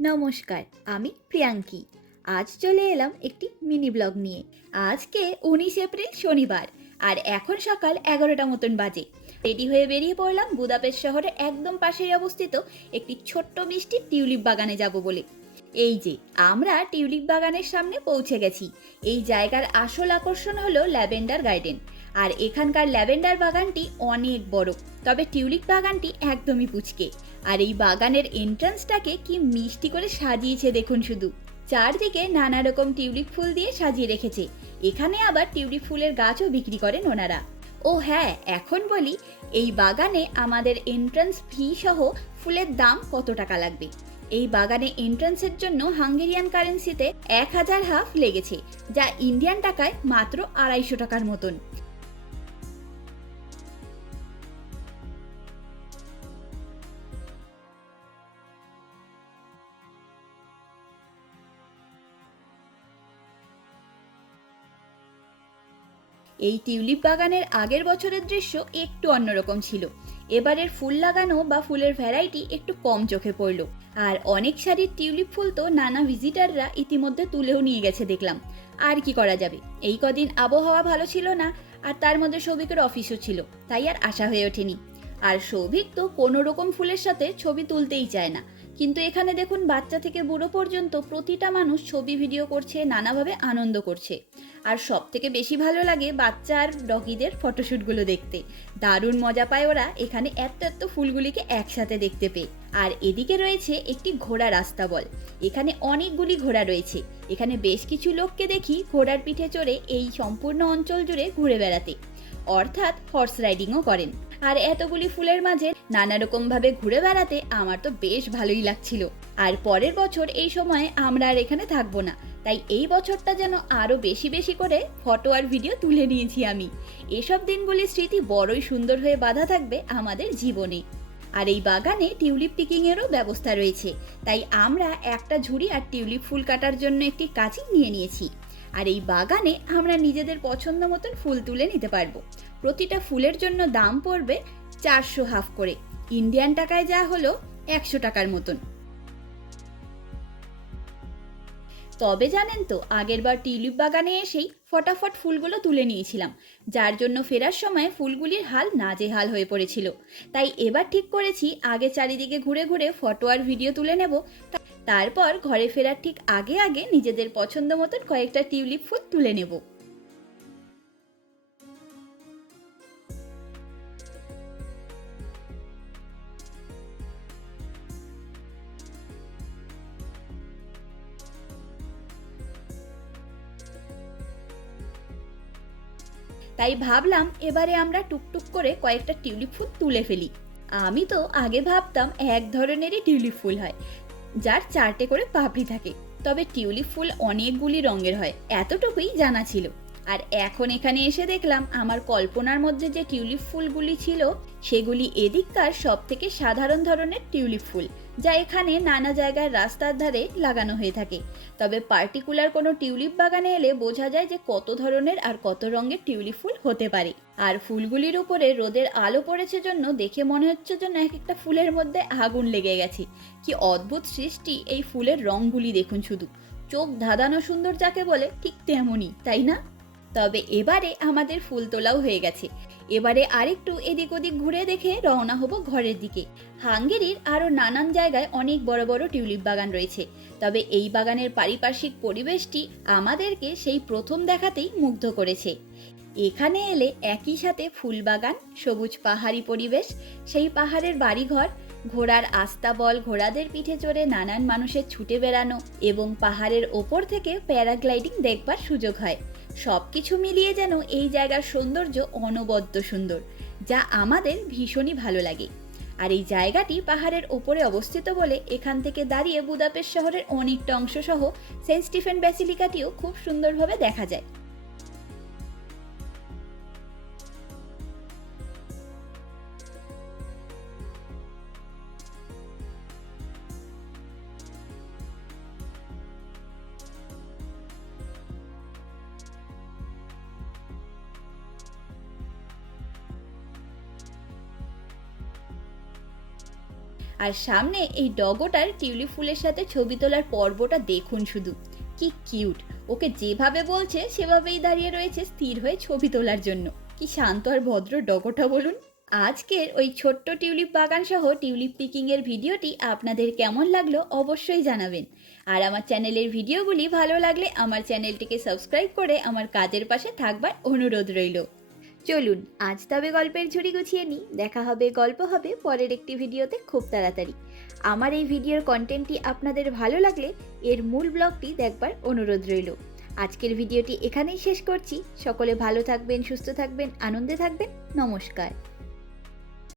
নমস্কার, আমি প্রিয়াঙ্কি। আজ চলে এলাম একটি মিনি ব্লগ নিয়ে। আজকে উনিশ এপ্রিল শনিবার, আর এখন সকাল এগারোটা মতন বাজে। রেডি হয়ে বেরিয়ে পড়লাম বুদাপেস্ট শহরের একদম পাশেই অবস্থিত একটি ছোট্ট মিষ্টি টিউলিপ বাগানে যাব বলে। এই যে, আমরা টিউলিপ বাগানের সামনে পৌঁছে গেছি। এই জায়গার আসল আকর্ষণ হলো ল্যাভেন্ডার গার্ডেন। আর এখানকার ল্যাভেন্ডার বাগানটি অনেক বড়, তবে টিউলিপ বাগানটি একদমই পুচকে। আর এই বাগানের এন্ট্রান্সটাকে কি মিষ্টি করে সাজিয়েছে দেখুন শুধু। চারদিকে নানা রকম টিউলিপ ফুল দিয়ে সাজিয়ে রেখেছে। এখানে আবার টিউলিপ ফুলের গাছও বিক্রি করেন ওনারা। ও হ্যাঁ এখন বলি, এই বাগানে আমাদের এন্ট্রান্স ফি সহ ফুলের দাম কত টাকা লাগবে? এই বাগানে এন্ট্রান্সের জন্য হাঙ্গেরিয়ান কারেন্সিতে এক হাজার হাফ লেগেছে, যা ইন্ডিয়ান টাকায় মাত্র আড়াইশো টাকার মতন। এই টিউলিপ বাগানের আগের বছরের দৃশ্য একটু অন্যরকম ছিল। এবারের ফুল লাগানো বা ফুলের ভ্যারাইটি একটু কম চোখে পড়ল। আর অনেক শাড়ির টিউলিপ ফুল তো নানা ভিজিটাররা ইতিমধ্যে তুলেও নিয়ে গেছে দেখলাম। আর কি করা যাবে? এই কদিন আবহাওয়া ভালো ছিল না, আর তার মধ্যে সৌভিকের অফিসও ছিল, তাই আর আশা হয়ে ওঠেনি। আর সৌভিক তো কোনো রকম ফুলের সাথে ছবি তুলতেই চায় না। কিন্তু এখানে দেখুন বাচ্চা থেকে বুড়ো পর্যন্ত প্রতিটা মানুষ ছবি ভিডিও করছে, নানাভাবে আনন্দ করছে। আর সব থেকে বেশি ভালো লাগে বাচ্চা আর ডগিদের ফটোশ্যুটগুলো দেখতে। দারুণ মজা পায় ওরা এখানে এত এত ফুলগুলিকে একসাথে দেখতে পেয়ে। আর এদিকে রয়েছে একটি ঘোড়া রাস্তা বল। এখানে অনেকগুলি ঘোড়া রয়েছে। এখানে বেশ কিছু লোককে দেখি ঘোড়ার পিঠে চড়ে এই সম্পূর্ণ অঞ্চল জুড়ে ঘুরে বেড়াতে। অর্থাৎ হর্স রাইডিংও করেন। আর এতগুলি ফুলের মাঝে নানা রকম ভাবে ঘুরে বেড়াতে আমার তো বেশ ভালোই লাগছিল। আর পরের বছর এই সময়ে আমরা আর এখানে থাকব না। তাই এই বছরটা যেন আরও বেশি বেশি করে ফটো আর ভিডিও তুলে নিয়েছি আমি। এসব দিনগুলির স্মৃতি বড়ই সুন্দর হয়ে বাধা থাকবে আমাদের জীবনে। আর এই বাগানে টিউলিপ পিকিংয়েরও ব্যবস্থা রয়েছে। তাই আমরা একটা ঝুড়ি আর টিউলিপ ফুল কাটার জন্য একটি কাঁচি নিয়ে নিয়েছি। আর এই বাগানে আমরা নিজেদের পছন্দ মতন ফুল তুলে নিতে পারব। প্রতিটা ফুলের জন্য দাম পড়বে চারশো হাফ করে। ইন্ডিয়ান টাকায় যা হলো একশো টাকার মতন। তবে জানেন তো, আগের বার টিউলিপ বাগানে এসেই ফটাফট ফুলগুলো তুলে নিয়েছিলাম। যার জন্য ফেরার সময় ফুলগুলির হাল নাজেহাল হয়ে পড়েছিল। তাই এবার ঠিক করেছি, আগে চারিদিকে ঘুরে ঘুরে ফটো আর ভিডিও তুলে নেব। তারপর ঘরে ফেরার ঠিক আগে আগে নিজেদের পছন্দ মতন কয়েকটা টিউলিপ ফুল তুলে নেব। তাই ভাবলাম এবারে আমরা টুকটুক করে কয়েকটা টিউলিপ ফুল তুলে ফেলি। আমি তো আগে ভাবতাম এক ধরনেরই টিউলিপ ফুল হয়, যার চারটে করে পাপড়ি থাকে। তবে টিউলিপ ফুল অনেকগুলি রঙের হয়, এতটুকুই জানা ছিল। আর এখন এখানে এসে দেখলাম আমার কল্পনার মধ্যে যে টিউলিপ ফুলগুলি ছিল, সেগুলি এদিককার সব থেকে সাধারণ ধরনের টিউলিপ ফুল। যা এখানে নানা জায়গায় রাস্তার ধারে লাগানো হয়ে থাকে। তবে পার্টিকুলার কোনো টিউলিপ বাগানে এলে বোঝা যায় যে কত ধরনের আর কত রঙের টিউলিপ ফুল হতে পারে। আর ফুলগুলির উপরে রোদের আলো পড়েছে জন্য দেখে মনে হচ্ছে যেন এক একটা ফুলের মধ্যে আগুন লেগে গেছে। কি অদ্ভুত সৃষ্টি এই ফুলের রঙগুলি দেখুন শুধু। চোখ ধাঁধানো সুন্দর যাকে বলে ঠিক তেমনই, তাই না? তবে এবারে আমাদের ফুল তোলাও হয়ে গেছে। এবারে আরেকটু এদিক ওদিক ঘুরে দেখে রওনা হব ঘরের দিকে। হাঙ্গেরির আরও নানান জায়গায় অনেক বড় বড় টিউলিপ বাগান রয়েছে। তবে এই বাগানের পারিপার্শ্বিক পরিবেশটি আমাদেরকে সেই প্রথম দেখাতেই মুগ্ধ করেছে। এখানে এলে একই সাথে ফুল বাগান, সবুজ পাহাড়ি পরিবেশ, সেই পাহাড়ের বাড়িঘর, ঘোড়ার আস্তাবল ঘোড়াদের পিঠে চড়ে নানান মানুষের ছুটে বেড়ানো এবং পাহাড়ের ওপর থেকে প্যারাগ্লাইডিং দেখবার সুযোগ হয়। সবকিছু মিলিয়ে যেন এই জায়গার সৌন্দর্য অনবদ্য সুন্দর, যা আমাদের ভীষণই ভালো লাগে। আর এই জায়গাটি পাহাড়ের ওপরে অবস্থিত বলে এখান থেকে দাঁড়িয়ে বুদাপেস্ট শহরের অনেকটা অংশ সহ সেন্ট স্টিফেন ব্যাসিলিকাটিও খুব সুন্দরভাবে দেখা যায়। আর সামনে এই ডগোটার টিউলিপ ফুলের সাথে ছবি তোলার পর্বটা দেখুন শুধু। কি কিউট। ওকে যেভাবে বলছে, সেভাবেই দাঁড়িয়ে রয়েছে স্থির হয়ে ছবি তোলার জন্য। কি শান্ত আর ভদ্র ডগোটা বলুন। আজকের ওই ছোট্ট টিউলিপ বাগান সহ টিউলিপ পিকিংয়ের ভিডিওটি আপনাদের কেমন লাগল অবশ্যই জানাবেন। আর আমার চ্যানেলের ভিডিওগুলি ভালো লাগলে আমার চ্যানেলটিকে সাবস্ক্রাইব করে আমার কাজের পাশে থাকবার অনুরোধ রইল। চলুন, আজ তবে গল্পের ঝুড়ি গুছিয়ে নিই। দেখা হবে, গল্প হবে, পরের একটি ভিডিওতে খুব তাড়াতাড়ি। আমার এই ভিডিওর কন্টেন্টটি আপনাদের ভালো লাগলে এর মূল ব্লগটি দেখবার অনুরোধ রইল। আজকের ভিডিওটি এখানেই শেষ করছি। সকলে ভালো থাকবেন, সুস্থ থাকবেন, আনন্দে থাকবেন। নমস্কার।